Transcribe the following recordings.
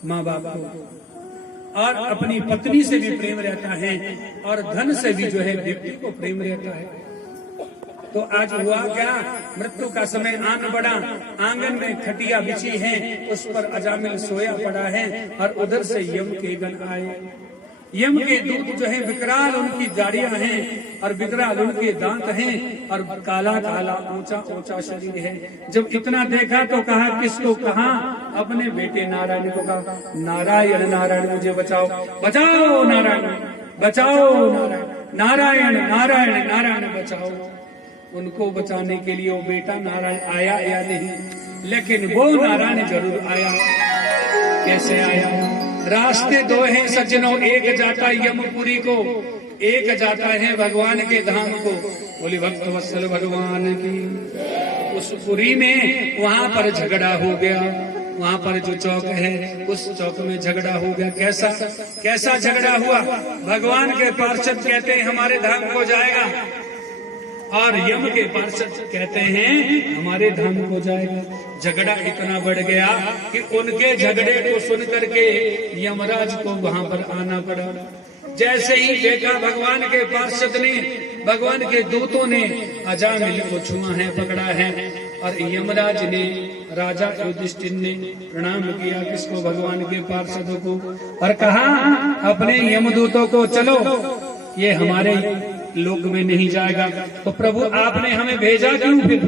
माँ बाप को, और अपनी पत्नी से भी प्रेम रहता है, और धन से भी जो है व्यक्ति को प्रेम रहता है। तो आज हुआ क्या, मृत्यु का समय आन बढ़ा, आंगन में खटिया बिछी है, उस पर अजामिल सोया पड़ा है, और उधर से यम के गण आए। यम के दूत जो है विकराल उनकी दाढ़ियां हैं, और विकराल उनके दांत हैं, और काला काला ऊंचा ऊंचा शरीर है। जब इतना देखा तो कहा, किसको कहा? अपने बेटे नारायण को कहा, नारायण नारायण मुझे बचाओ, बचाओ नारायण, बचाओ नारायण, नारायण नारायण नारायण बचाओ। उनको बचाने के लिए वो बेटा नारायण आया या नहीं, लेकिन वो नारायण जरूर आया। कैसे आया? रास्ते दो हैं सज्जनों, एक जाता है यमपुरी को, एक जाता है भगवान के धाम को। बोली भक्त वत्सल भगवान की। उस पुरी में वहां पर झगड़ा हो गया, वहां पर जो चौक है उस चौक में झगड़ा हो गया। कैसा कैसा झगड़ा हुआ? भगवान के पार्षद कहते हैं हमारे धाम को जाएगा, और यम के पार्षद कहते हैं हमारे धाम को जाएगा। झगड़ा इतना बढ़ गया कि उनके झगड़े को सुन करके यमराज को वहां पर आना पड़ा। जैसे ही देखा भगवान के पार्षद ने, भगवान के दूतों ने अजामिल को छुआ है, पकड़ा है, और यमराज ने, राजा युधिष्ठिर ने प्रणाम किया किसको? भगवान के पार्षदों को, और कहा अपने यमदूतों को, चलो ये हमारे लोक में नहीं जाएगा। तो प्रभु आपने हमें भेजा क्यों? फिर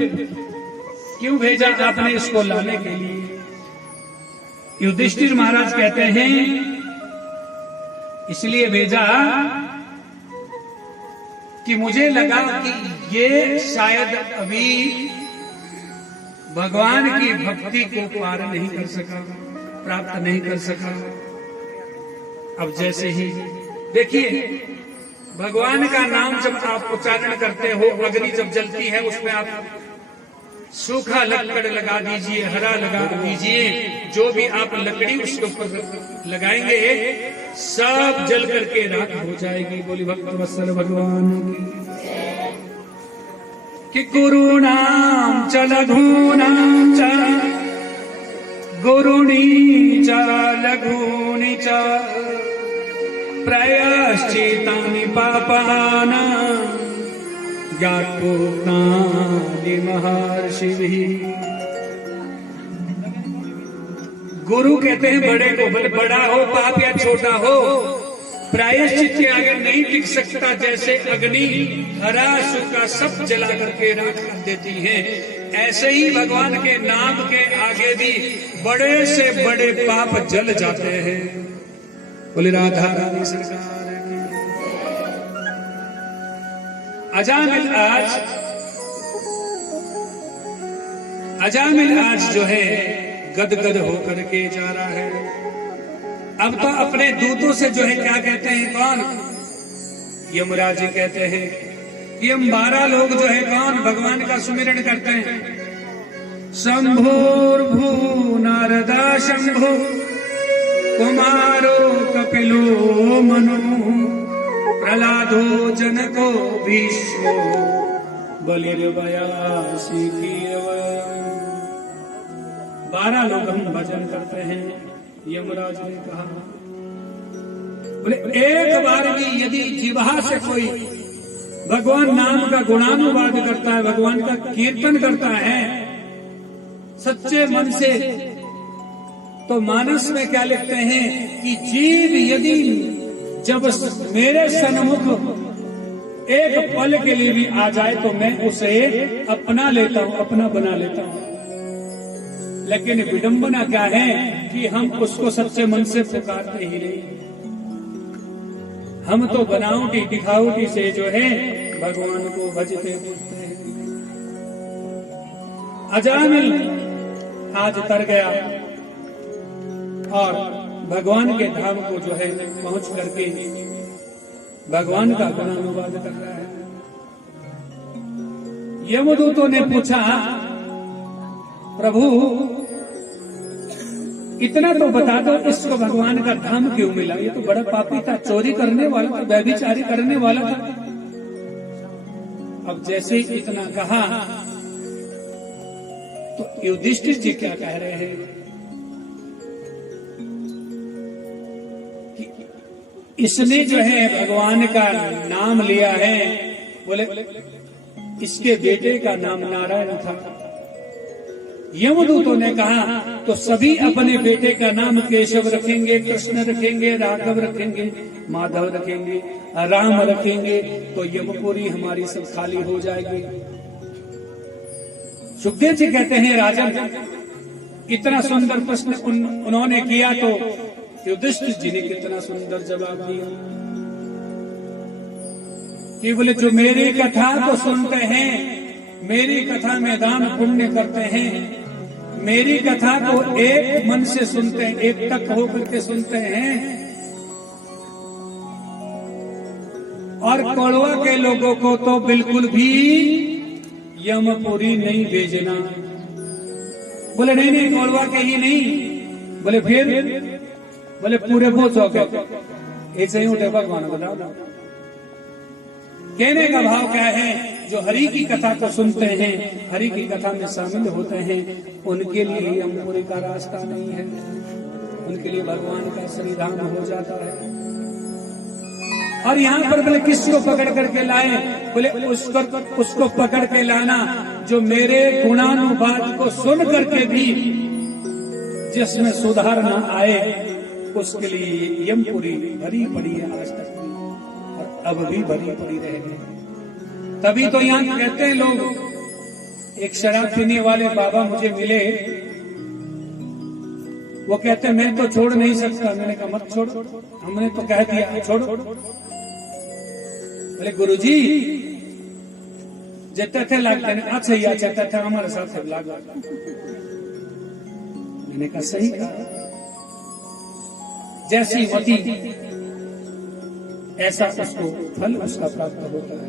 क्यों भेजा आपने इसको लाने के लिए? युधिष्ठिर महाराज कहते हैं इसलिए भेजा कि मुझे लगा कि ये शायद अभी भगवान की भक्ति को पार नहीं कर सका, प्राप्त नहीं कर सका। अब जैसे ही देखिए, भगवान का नाम जब आप उच्चारण करते हो, अग्नि जब जलती है उसमें आप सूखा लकड़ लगा दीजिए, हरा लगा दीजिए, जो भी आप लकड़ी उसके ऊपर लगाएंगे सब जल करके राख हो जाएगी। बोली भक्त वत्सल भगवान की। कुरुणाम च लघूनाम च गुरुणी च लघूनि च प्रायश्चित्तानि पापानां ज्ञातोक्तानि महर्षिभिः। गुरु कहते हैं बड़े को, बड़ा हो पाप या छोटा हो, प्रायश्चित के आगे नहीं टिक सकता। जैसे अग्नि हरा सूखा सब जला करके राख कर देती है, ऐसे ही भगवान के नाम के आगे भी बड़े से बड़े पाप जल जाते हैं। बोले राधा रानी सरकार की। अजामिल आज जो है गदगद होकर के जा रहा है। अब तो अपने दूतों से जो है क्या कहते हैं? कौन? यमराज जी कहते हैं कि हम 12 लोग जो है कौन भगवान का सुमिरन करते हैं। शंभुर्भू नारदा शंभु कुमारो कपिलो मनु प्रहलादो जनको भीष्मो बलिर्बयासी कीयव। 12 लोग हम भजन करते हैं। यमराज ने कहा, बोले एक बार भी यदि जिह्वा से कोई भगवान नाम का गुणानुवाद करता है, भगवान का कीर्तन करता है सच्चे मन से, तो मानस में क्या लिखते हैं कि जीव यदि जब मेरे सन्मुख एक पल के लिए भी आ जाए तो मैं उसे अपना लेता हूं, अपना बना लेता हूं। लेकिन विडंबना क्या है कि हम उसको सच्चे मन से पुकारते ही नहीं। हम तो बनावटी दिखावटी से जो है भगवान को भजते पूजते हैं। अजामिल आज तर गया और भगवान के धाम को जो है पहुंच करके भगवान का गुणानुवाद कर रहा है। यमदूतों ने पूछा, प्रभु इतना तो बता दो, इसको भगवान का धाम क्यों मिला? ये तो बड़ा पापी था, चोरी करने वाला था, व्यभिचारी करने वाला था। अब जैसे ही इतना कहा तो युधिष्ठिर जी क्या कह रहे हैं? इसने जो है भगवान का नाम लिया है, बोले इसके बेटे का नाम नारायण था। यमदूतों ने कहा तो सभी अपने बेटे का नाम केशव रखेंगे, कृष्ण रखेंगे, राघव रखेंगे, माधव रखेंगे, राम रखेंगे, तो यमपुरी हमारी सब खाली हो जाएगी। सुखदेव जी कहते हैं राजन, इतना सुंदर प्रश्न उन्होंने किया तो युधिष्ठिर जी ने कितना सुंदर जवाब दिया कि बोले जो मेरी कथा को सुनते हैं, मेरी कथा में दान पुण्य करते हैं, मेरी कथा को एक मन से सुनते हैं, एक टक होकर के सुनते हैं, और कौड़वा के लोगों को तो बिल्कुल भी यमपुरी नहीं भेजना। बोले नहीं नहीं कौड़वा के ही नहीं, बोले फिर, बोले पूरे बहुत हो गए, ऐसे ही उठे भगवान बताओ। कहने का भाव क्या है, जो हरि की कथा को सुनते हैं, हरि की कथा में शामिल होते हैं, उनके लिए यमपुरी का रास्ता नहीं है, उनके लिए भगवान का श्रीधाम हो जाता है। और यहाँ पर बोले किसको पकड़ करके लाए, बोले उसको पकड़ के लाना जो मेरे गुणानुवाद को सुन करके भी जिसमें सुधार न आए, उसके लिए यमपुरी भरी पड़ी है आज तक और अब भी भरी पड़ी रहेगी। तभी तो यहाँ कहते हैं लोग, एक शराब पीने वाले बाबा मुझे मिले, वो कहते हैं मैं तो छोड़ नहीं सकता। मैंने कहा मत छोड़ो, हमने तो कह दिया छोड़ो। बोले गुरुजी जते थे लागते ने, अच्छा ही अच्छा थे हमारे साथ लागो। मैंने कहा सही कहा, जैसी मति ऐसा उसको फल उसका प्राप्त होता है।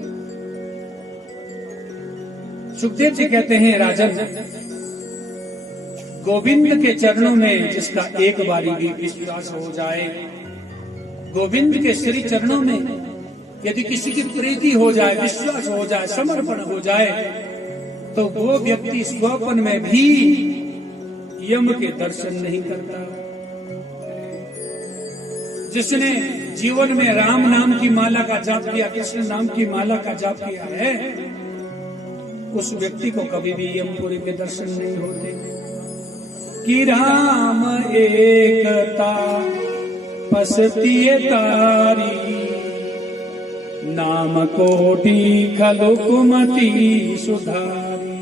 सुखदेव जी कहते हैं राजन, गोविंद के चरणों में जिसका एक बारी भी विश्वास हो जाए, गोविंद के श्री चरणों में यदि किसी की प्रीति हो जाए, विश्वास हो जाए, समर्पण हो जाए, तो वो व्यक्ति स्वप्न में भी यम के दर्शन नहीं करता। जिसने जीवन में राम नाम की माला का जाप किया, कृष्ण नाम की माला का जाप किया है, उस व्यक्ति को कभी भी यमपुरी के दर्शन नहीं होते। कि राम एकता पसतिये तारी, नाम कोटि खलु कुमति सुधारी।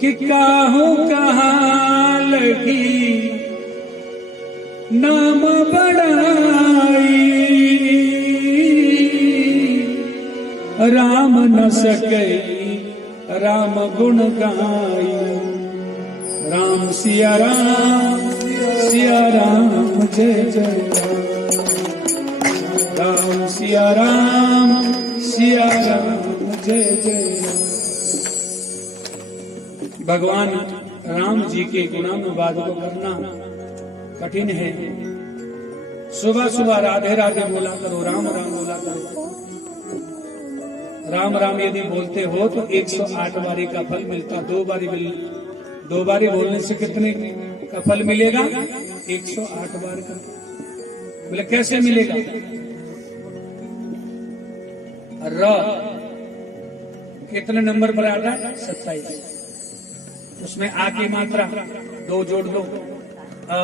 कि काहू कहाँ लगी नाम बढ़ाई, राम न सके राम गुण गाई। राम सिया राम जय जय राम, राम सिया राम जय जय राम। भगवान राम जी के गुणानुवाद को करना कठिन है। सुबह सुबह राधे राधे बोला करो, राम राम बोला करो। राम राम यदि बोलते हो तो 108 बारी का फल मिलता। दो बारी बोलने से कितने का फल मिलेगा? 108 बार का। बोले कैसे मिलेगा? र कितने नंबर पर आता है? 27। उसमें आ की मात्रा 2 जोड़ दो, आ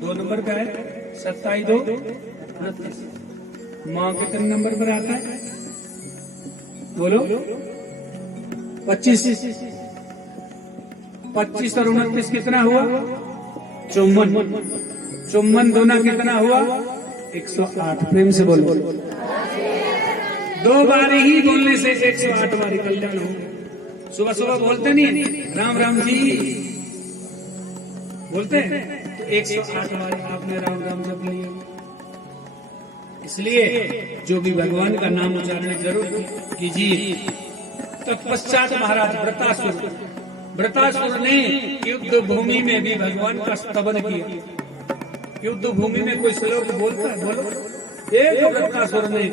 2 नंबर का है। 27 2 29। माँ कितने नंबर पर आता है? बोलो 25। 25 और 29 कितना हुआ? 54। 54 दूना कितना हुआ? 108। प्रेम से बोलो। 2 बारी ही बोलने से 108 बारी कल्याण हो। सुबह सुबह बोलते नहीं राम राम जी बोलते हैं तो 108 बारी आपने राम राम जप लिया। इसलिए जो भी भगवान का नाम उच्चारण जरूर कीजिए। तत्पश्चात महाराज वृत्रासुर ने युद्ध भूमि में भी भगवान का स्तवन किया। युद्ध भूमि में कोई श्लोक बोलता है? बोलो। एक वृत्रासुर ने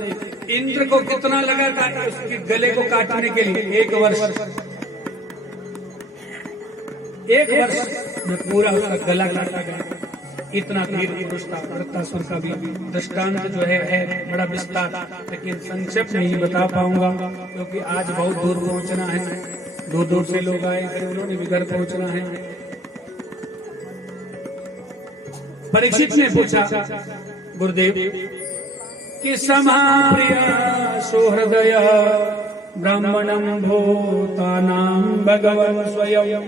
इंद्र को कितना लगा था उसके गले को काटने के लिए? 1 वर्ष। 1 वर्ष में पूरा उसका गला काटा गया। इतना वीर पुरुष था। वृत्तासुर का भी दृष्टांत जो है बड़ा विस्तार, लेकिन संक्षेप में ही बता पाऊंगा क्योंकि आज बहुत दूर पहुंचना है। दूर दूर से लोग आए, फिर उन्होंने भी घर पहुंचना है। परीक्षित ने पूछा गुरुदेव कि समाप्रिया सुहृदय ब्राह्मणं भूतानां भगवन् स्वयं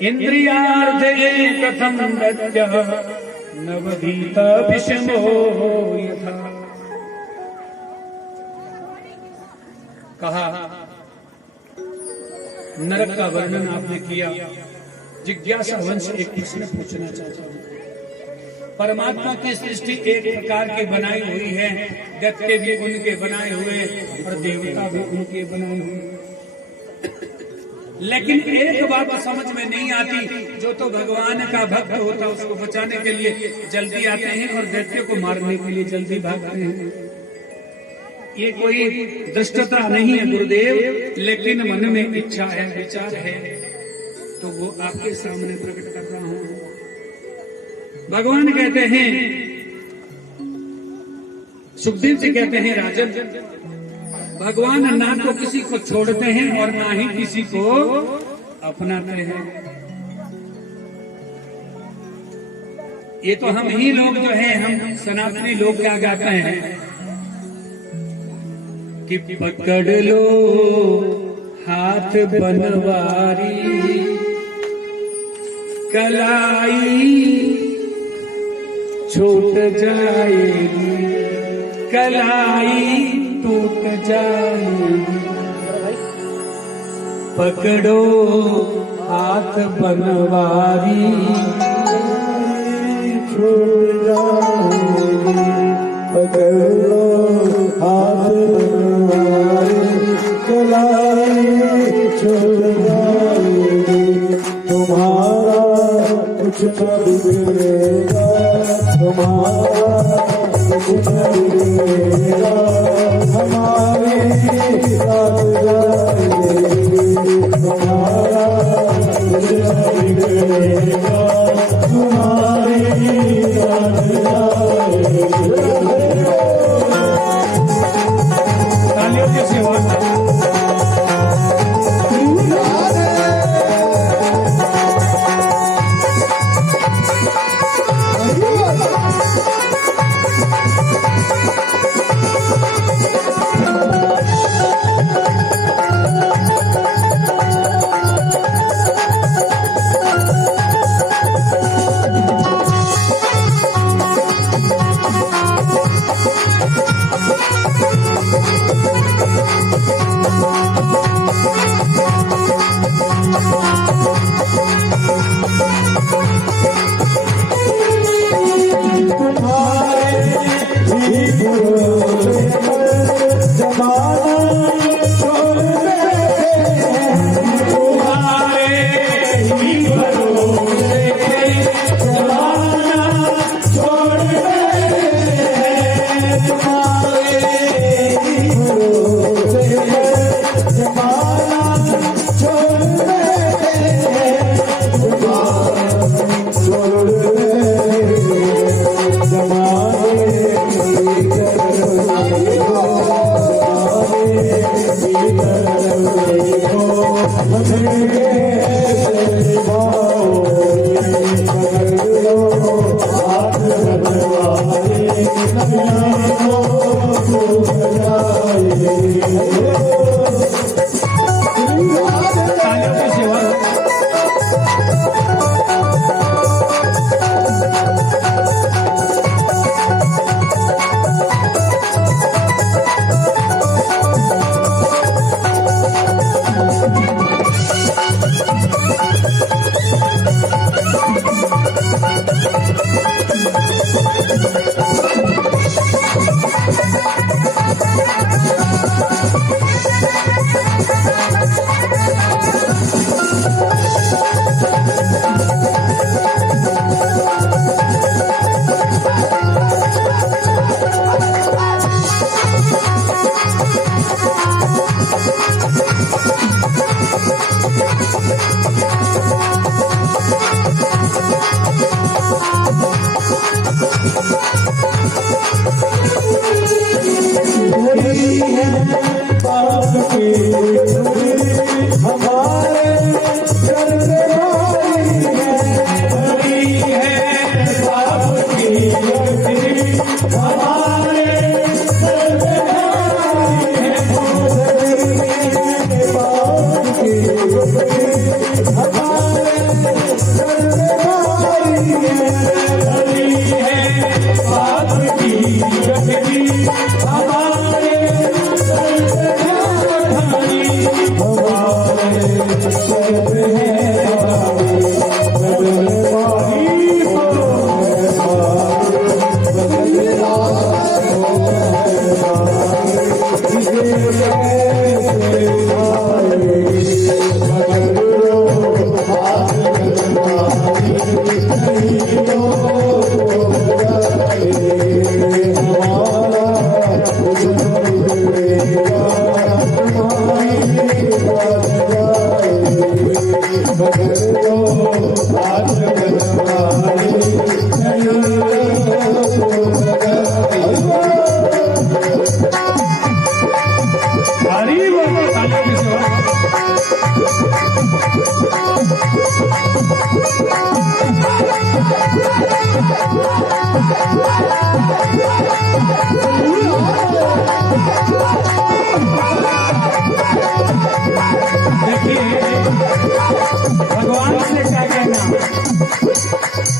इंद्रियार्थे कथं दद्य नवधीत विषमो यथा। कहा नरक का वर्णन आपने किया, जिज्ञासा वंश एक प्रश्न पूछना चाहता हूं। परमात्मा की सृष्टि एक प्रकार की बनाई हुई है, दैत्य भी उनके बनाए हुए और देवता भी उनके बनाए हुए, लेकिन एक बात समझ में नहीं आती, जो तो भगवान का भक्त होता है उसको बचाने के लिए जल्दी आते हैं और दैत्य को मारने के लिए जल्दी भागते हैं। ये कोई दुष्टता नहीं है गुरुदेव, लेकिन मन में इच्छा है, विचार है, तो वो आपके सामने प्रकट कर रहा हूं। भगवान कहते हैं, सुखदेव जी कहते हैं, राजन भगवान ना तो किसी को छोड़ते हैं और ना ही किसी को अपनाते हैं। ये तो हम ही लोग जो है, हम सनातनी लोग क्या गाते हैं कि पकड़ लो हाथ बनवारी कलाई छूट जाएगी, कलाई टूट जाएगी, पकड़ो हाथ बनवारी छूट जाएगी, पकड़ो हाथ बनवारी कलाई छूट जाएगी। तुम्हारा कुछ न बिगड़ेगा, तुम्हारा कुछ न बिगड़ेगा, हमारे साथ जाएगी, तुम्हारा कुछ न बिगड़ेगा, हमारे साथ जाएगी। तालियों की सेवा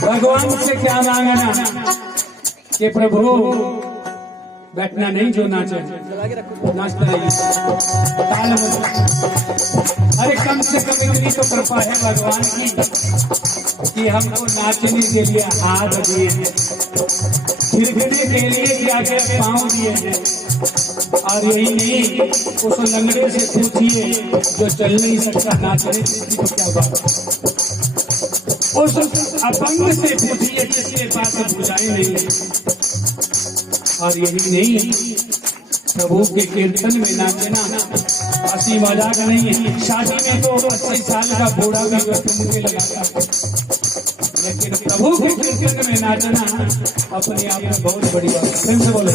भगवान से क्या मांगना कि प्रभु बैठना नहीं जो नाचे नाचता नहीं ताल अरे कम से कम इतनी तो कृपा है भगवान की कि हमको नाचने के लिए हाथ दिए हैं, थिरकने के लिए क्या क्या पाँव दिए हैं। और यही नहीं, उस लंगड़े से पूछिए जो चल नहीं सकता नाचने की तो क्या बात, उस अपंग से पूछिए जिसके पास भुजाएं नहीं। और यही नहीं, प्रभु के कीर्तन में नाचना हंसी मजाक नहीं है। शादी में तो 80 साल का बूढ़ा भी ठुमके लगाता है, लेकिन प्रभु के कीर्तन में नाचना अपने आप में बहुत बड़ी बात है। फिर से बोलो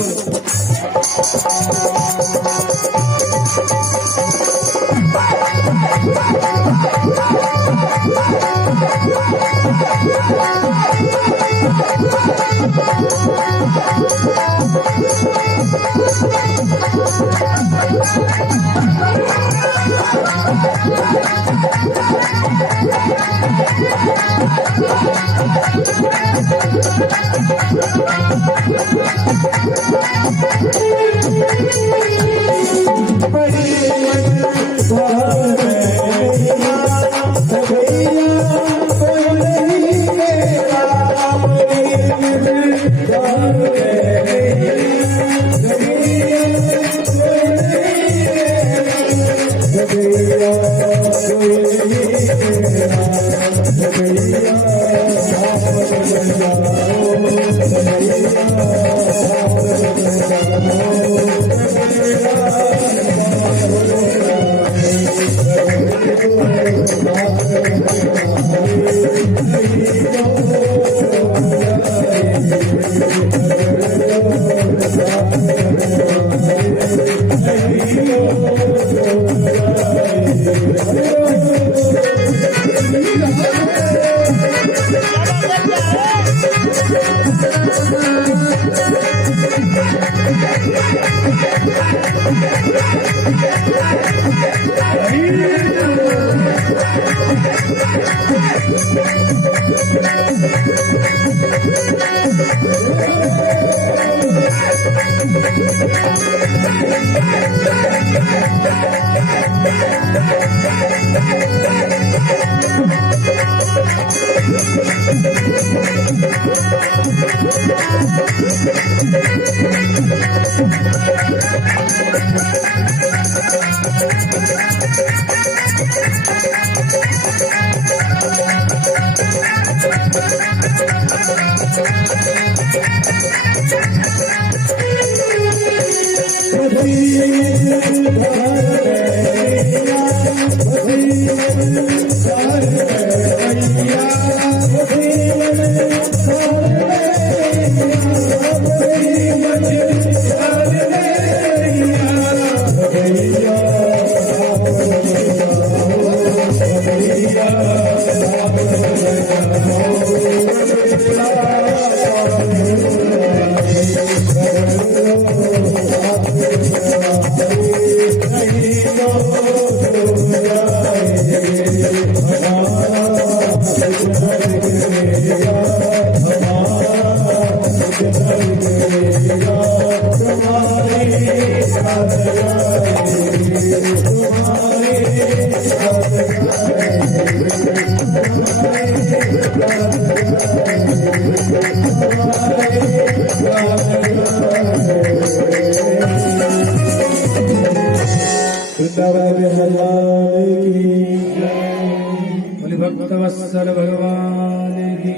बोले भक्तवत्सल भगवान की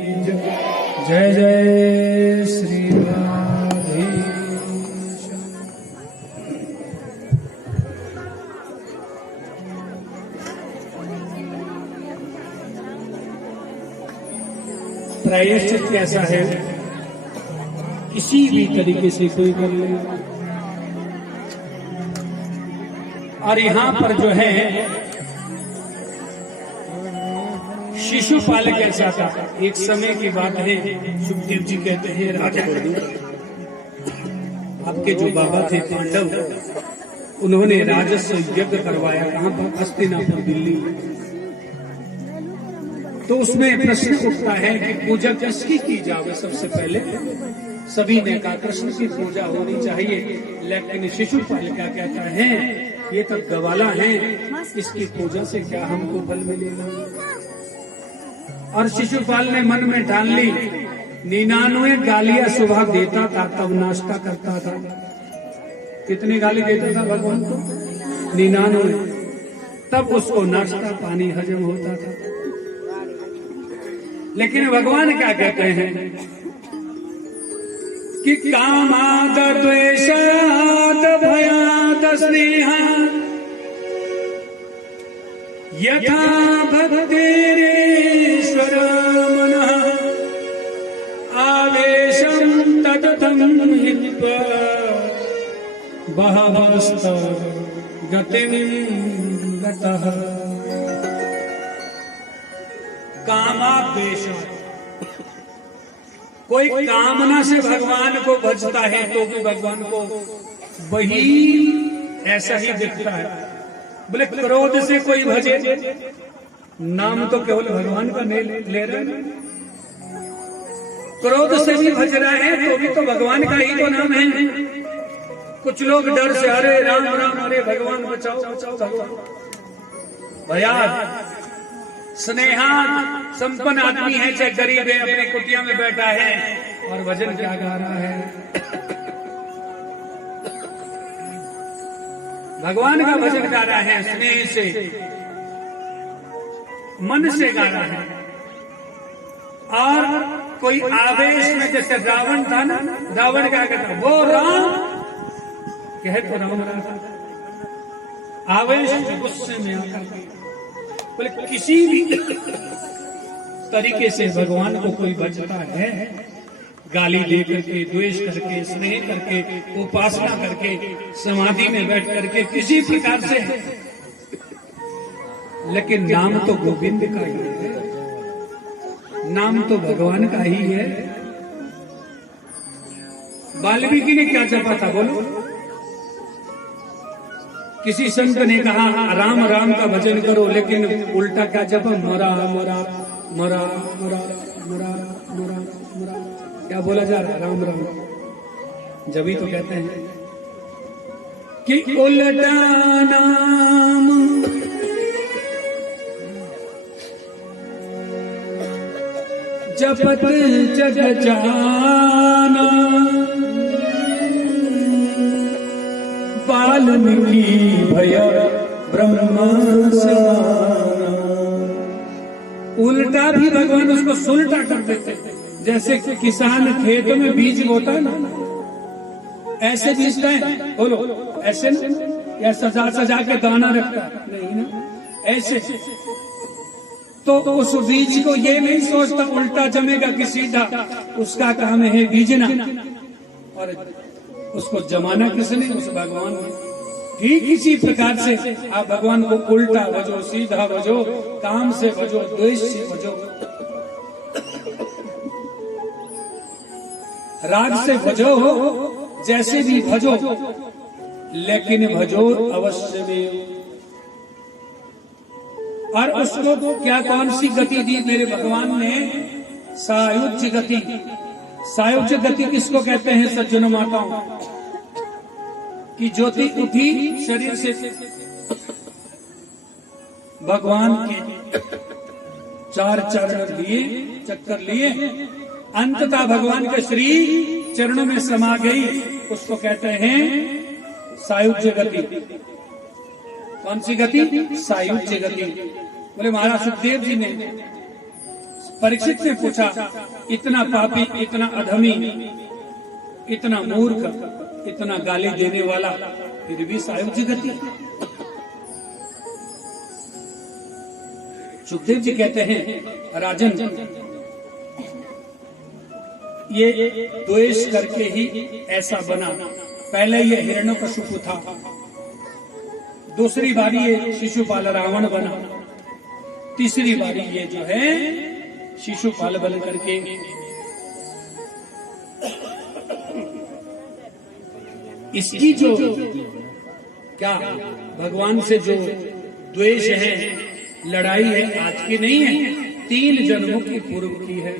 जय जय श्री राधे। प्रायश्चित कैसा है, किसी भी तरीके से कोई कर ले। और यहाँ पर जो है शिशुपाल कैसा था, एक समय की बात है, सुखदेव जी कहते हैं राजा आपके जो बाबा थे पांडव, उन्होंने राजस्व यज्ञ करवाया। कहाँ पर? हस्तिनापुर, दिल्ली। तो उसमें प्रश्न उठता है कि पूजा किसकी की जावे सबसे पहले। सभी ने कहा कृष्ण की पूजा होनी चाहिए, लेकिन शिशुपाल क्या कहता है, ये तो गवाला है, इसकी पूजा से क्या हमको फल मिलेगा। और शिशुपाल ने मन में ठान ली, 99 गालियां सुबह देता था, तब नाश्ता करता था। कितनी गाली देता था भगवान को? 99। तब उसको नाश्ता पानी हजम होता था। लेकिन भगवान क्या कहते हैं कि कामाद द्वेषाद भयाद स्नेहा यथा भक्तिरेश्वर मनः आवेशं तदतं हित्वा बहवस्त गतिं गतः। कामाद्वेष, कोई कामना से भगवान को भजता है तो भी भगवान को वही ऐसा ही दिखता है। बोले क्रोध से कोई भजे, नाम तो केवल भगवान का ले रहा है। क्रोध से भी भज रहा है तो भी तो भगवान का ही तो नाम है। कुछ लोग डर से हरे राम राम हरे भगवान बचाओ बचाओ भगवान। भैया स्नेहा संपन्न आदमी है चाहे गरीब है, अपने कुटिया में बैठा है और भजन क्या गा रहा है, भगवान का भजन गा रहा है, स्नेह से मन से गा रहा है। और कोई आवेश में, जैसे रावण था ना, रावण क्या कहता, वो राम कहे तो राम राम, आवेश में गुस्से में आकर बोले किसी भी तरीके से भगवान को कोई भजता है, गाली दे करके, द्वेष करके, स्नेह करके, उपासना करके, समाधि में बैठ करके, किसी प्रकार से, लेकिन नाम तो गोविंद का ही है, नाम तो भगवान का ही है। वाल्मीकि ने क्या जपा था बोलो? किसी संत ने कहा राम राम का भजन करो, लेकिन उल्टा क्या जपा? मरा मरा मरा मरा मरा मरा मरा। क्या बोला जा रहा है? राम राम। जब ही तो कहते हैं कि उल्टा नाम जपत जग जाना, वाल्मीकि भय ब्रह्म समाना। उल्टा भी भगवान उसको सुलटा कर देते, जैसे किसान खेत में बीज बोता है ना, ऐसे बीजता है, बोलो ऐसे ना, या सजा सजा के दाना रखता है, नहीं ना, ऐसे। तो उस बीज को ये नहीं सोचता उल्टा जमेगा कि सीधा, उसका काम है बीजना, और उसको जमाना किसने? उस भगवान ने। ठीक इसी प्रकार से आप भगवान को उल्टा भजो, सीधा भजो, काम से भजो, द्वेष से भजो, राग से भजो, जैसे भी भजो, लेकिन भजो अवश्य में। और उसको क्या कौन सी गति दी मेरे भगवान ने? सायुज्य गति। सायुज्य गति किसको कहते हैं सज्जनों माताओं? कि ज्योति उठी शरीर से, भगवान के चार चक्कर लिए, अंततः भगवान के श्री चरणों में समा गई। उसको कहते हैं सायुज्य गति। कौन सी गति? सायुज्य गति। बोले महाराज सुखदेव जी ने, परीक्षित ने पूछा, इतना पापी, इतना अधमी, इतना मूर्ख, इतना गाली देने वाला, फिर भी सायुज्य गति? सुखदेव जी कहते हैं राजन, ये द्वेष करके ही ऐसा बना। पहले ये हिरण्यकशिपु था, दूसरी बारी ये शिशुपाल रावण बना, तीसरी बारी ये जो है शिशुपाल बन करके इसकी जो क्या भगवान से जो द्वेष है, लड़ाई है, आज की नहीं है, 3 जन्मों की पूर्व की है।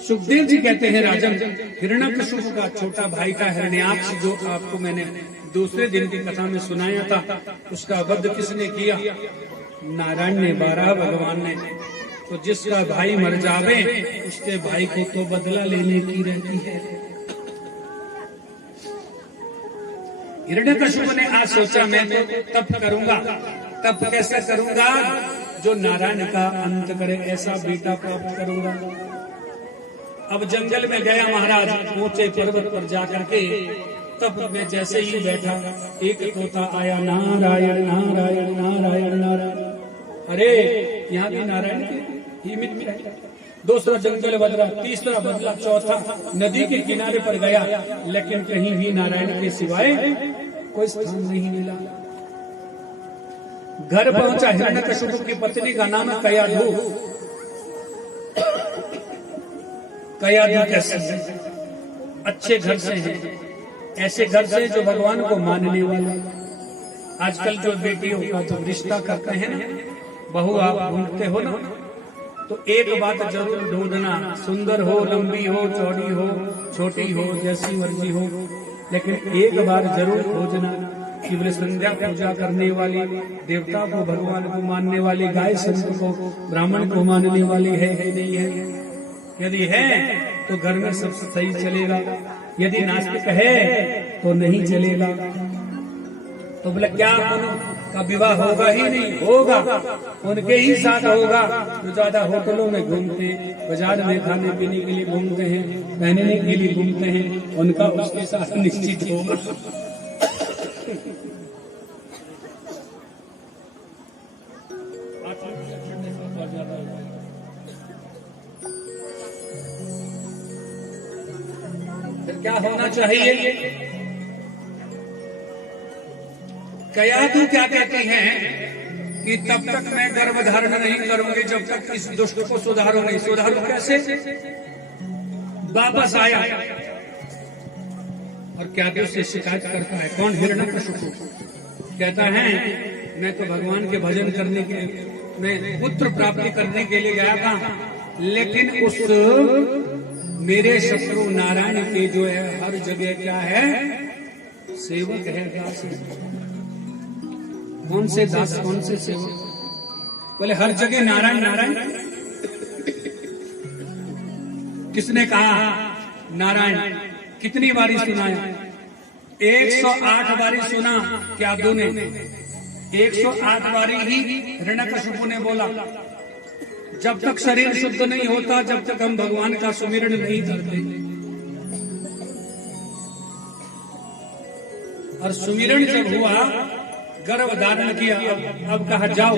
सुखदेव जी कहते हैं राजन, हिरण्यकशिपु का छोटा भाई का हिरण्याक्ष, जो आपको मैंने दूसरे दिन की कथा में सुनाया था, उसका वध किसने किया? नारायण ने, 12 भगवान ने। तो जिसका भाई मर जावे, उसके भाई को तो बदला लेने की रहती है। हिरण्यकशिपु ने आज सोचा, मैं तो तप करूंगा। तप कैसे करूंगा? जो नारायण का अंत करे, ऐसा बेटा प्राप्त करूंगा। अब जंगल में गया महाराज, ऊंचे पर्वत पर जाकर के तप में जैसे ही बैठा, एक तोता आया, नारायण नारायण नारायण नारायण। अरे यहाँ भी नारायण ही मित्र है। दूसरा जंगल बदला, तीसरा बदला, चौथा नदी के किनारे पर गया, लेकिन कहीं भी नारायण के सिवाय कोई स्थान नहीं मिला। घर पहुंचा, हिरण्यकशिपु की पत्नी का नाम है कयाधु। कयाधु कैसे? अच्छे घर से है, ऐसे घर से जो भगवान को मानने वाले। आजकल जो बेटियों का जो रिश्ता करते हैं ना, बहू आप ढूंढते हो ना, तो एक बात जरूर ढूंढना, सुंदर हो, लंबी हो, चौड़ी हो, छोटी हो, जैसी मर्जी हो, लेकिन एक बार जरूर खोजना कि बोले संध्या पूजा करने वाली, देवता को भगवान को मानने वाली, गाय संत को, ब्राह्मण को मानने वाली है नहीं है? यदि है तो घर में सब सही चलेगा, यदि नास्तिक है तो नहीं चलेगा। तो बोले क्या का विवाह होगा ही नहीं? होगा, उनके ही साथ होगा जो ज्यादा होटलों में घूमते, बाजार में खाने पीने के लिए घूमते हैं, पहनने के लिए घूमते हैं, उनका उसके साथ निश्चित होगा। क्या होना चाहिए? कयाधु क्या कहती हैं कि तब तक मैं गर्भ धारण नहीं करूंगी जब तक इस दुष्ट को सुधारो नहीं। सुधारो कैसे? वापस आया और कयाधु से शिकायत करता है। कौन? हिरण्यकशिपु। कहता है मैं तो भगवान के भजन करने के लिए, मैं पुत्र प्राप्ति करने के लिए गया था, लेकिन उस मेरे शत्रु नारायण के जो है हर जगह क्या है? सेवक है, दास है। कौन से दास, कौन से सेवक? बोले हर जगह नारायण नारायण। किसने कहा नारायण? कितनी बारी सुनाया? 108 बारी सुना कयाधु ने। 108 बारी ही हिरण्यकशिपु ने बोला। जब तक शरीर शुद्ध नहीं होता, जब तक हम भगवान का सुमिरन नहीं करते। और सुमिरन जब हुआ, गर्भ धारण किया, अब कहा जाओ।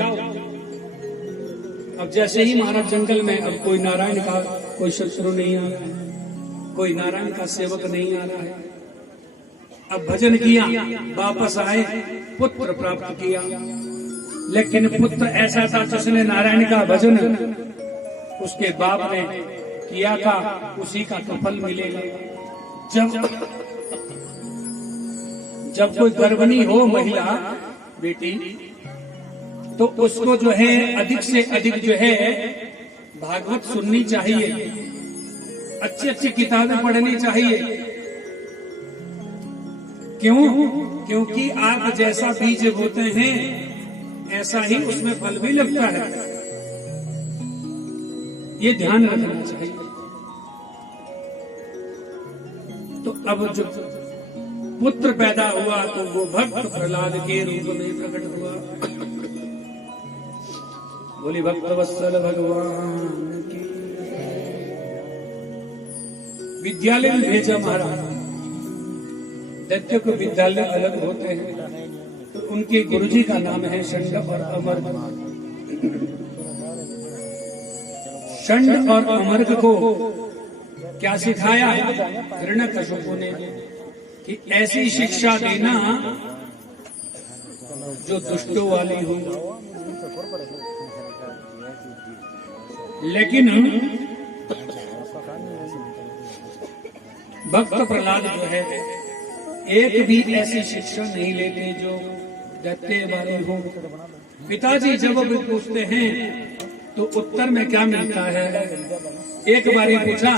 अब जैसे ही महाराज जंगल में, अब कोई नारायण का कोई शत्रु नहीं आ रहा है, कोई नारायण का सेवक नहीं आ रहा है। अब भजन किया, वापस आए, पुत्र प्राप्त किया। लेकिन पुत्र ऐसा था जिसने नारायण का भजन उसके बाप ने किया था, उसी का तो फल मिलेगा। जब कोई गर्भिणी हो महिला, बेटी, तो उसको जो है अधिक से अधिक जो है भागवत सुननी चाहिए, अच्छी अच्छी किताबें पढ़नी चाहिए। क्यों? क्योंकि आप जैसा बीज बोते हैं ऐसा ही उसमें फल भी लगता है। ये ध्यान रखना चाहिए। तो अब जो पुत्र पैदा हुआ तो वो भक्त प्रहलाद के रूप में प्रकट हुआ। बोली भक्त वत्सल भगवान की। विद्यालय में भेजा महाराज। दैत्य को विद्यालय अलग होते हैं, तो उनके गुरुजी का नाम है षंड और अमर्क। षंड और अमर्क को क्या सिखाया हिरण्यकशिपु ने कि ऐसी शिक्षा देना जो दुष्टों वाली हो। लेकिन भक्त प्रहलाद जो है एक भी ऐसी शिक्षा नहीं लेते जो दैत्य वाली हो। पिताजी जब भी पूछते हैं तो उत्तर में क्या मिलता है? एक बारी पूछा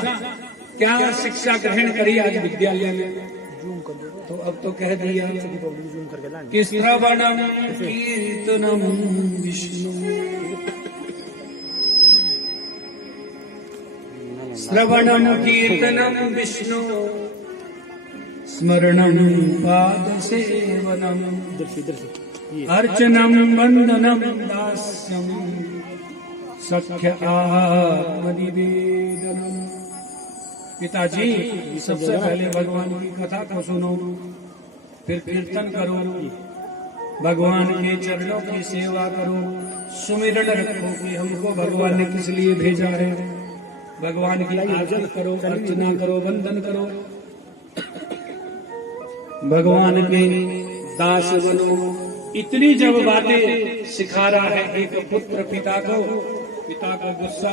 क्या शिक्षा ग्रहण करी आज विद्यालय में, तो अब तो कह दिया कि श्रवणम कीर्तनम विष्णु, श्रवणम कीर्तनम विष्णु, स्मरणम पाद सेवनम, अर्चनम वंदनम दास्यम, सख्य आत्मनिवेदनम। पिताजी सबसे पहले भगवान की कथा को सुनो, फिर कीर्तन करो, भगवान के चरणों की सेवा करो, सुमिरन रखो कि हमको भगवान ने किस लिए भेजा है। भगवान की आरती करो, अर्चना करो, वंदन करो, भगवान के दास बनो। इतनी जब बातें सिखा रहा है एक पुत्र पिता को गुस्सा